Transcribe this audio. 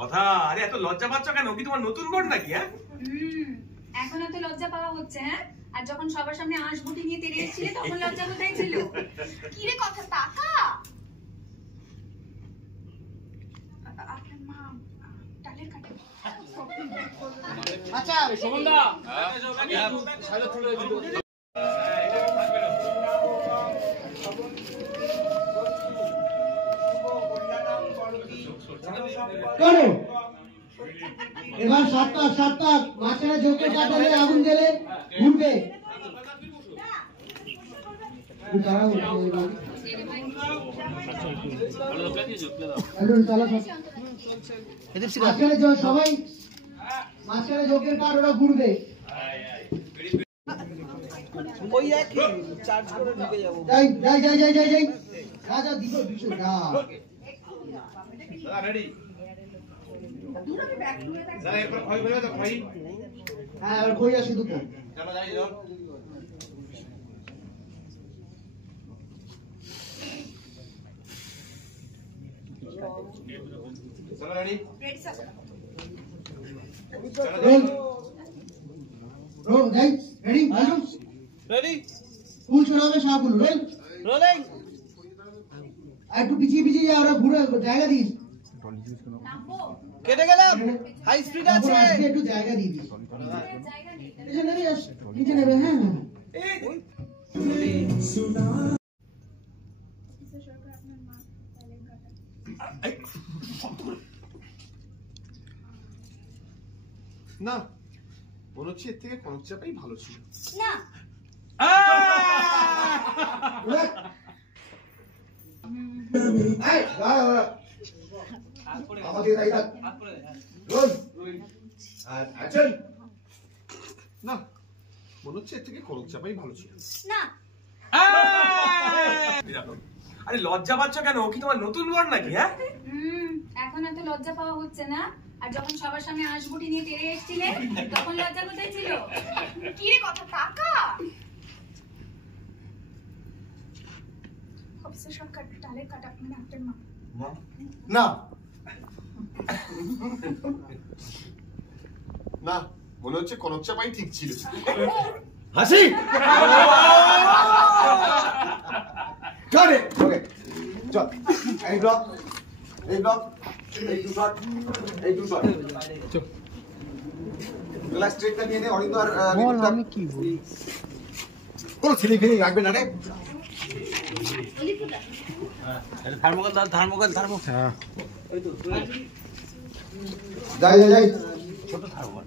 কথা। আরে এত লজ্জা পাচ্ছ কেন? কি তোমার নতুন বোন নাকি? হ্যাঁ, এখন এত লজ্জা পাওয়া হচ্ছে? হ্যাঁ, আর যখন সবার সামনে আঁশবুটি নিয়ে তেড়ে এসেছিলে তখন লজ্জা কোথায় ছিল? কি রে কথা, টাকা আপনার মা টালের কাটে। আচ্ছা সুমনদা, সাইডে চলে যাও। এবার সাত পাক মাঝখানে জোকের কাটালে আগুন গেলে ঘুরবে। সবাই মাঝখানে জোকের কাট ওরা ঘুরবে। যাই যাই যাই যাই যাই যাই রাজা দিব দুশো না। হ্যাঁ এবার খই আসে দুটো। ফুল ছড়াবে সবগুলো রোল রোলিং। একটু পিছিয়ে পিছিয়ে যা, ওরা ঘুরে জায়গা দিস। কেটে গেলাম, হাই স্পিড আছে, একটু জায়গা দিয়ে দিস। নিচে নেবে, নিচে নেবে। হ্যাঁ না, মনে হচ্ছে এর থেকে কনক চাপাই ভালো ছিল। না না, মনে হচ্ছে এর থেকে কনক চাপাই ভালো ছিল। না। আরে লজ্জা পাচ্ছ কেন? ও কি তোমার নতুন বোন নাকি? হ্যাঁ, এখন এত লজ্জা পাওয়া হচ্ছে না, আর যখন সবার সামনে আঁশবুটি নিয়ে তেড়ে এসেছিলে তখন লজ্জা কোথায় ছিল? কি রে কথা, টাকা অফিসের সরকার টালের কাটা মানে আপনার মা। না না, মনে হচ্ছে কনক চাপাই ঠিক ছিল। হাসি কারে ওকে চল, এই ব্লক এই ব্লক এই টু শট এই টু শট চল। গ্লাস স্ট্রেটটা নিয়ে নে অরিন্দ। আর বল আমি কি বলি, কোন ছেলে ফেলে রাখবে না রে। থার্মোকল দাও, থার্মোকল থার্মোকল। হ্যাঁ যাই যাই যাই, ছোট থার্মোকল।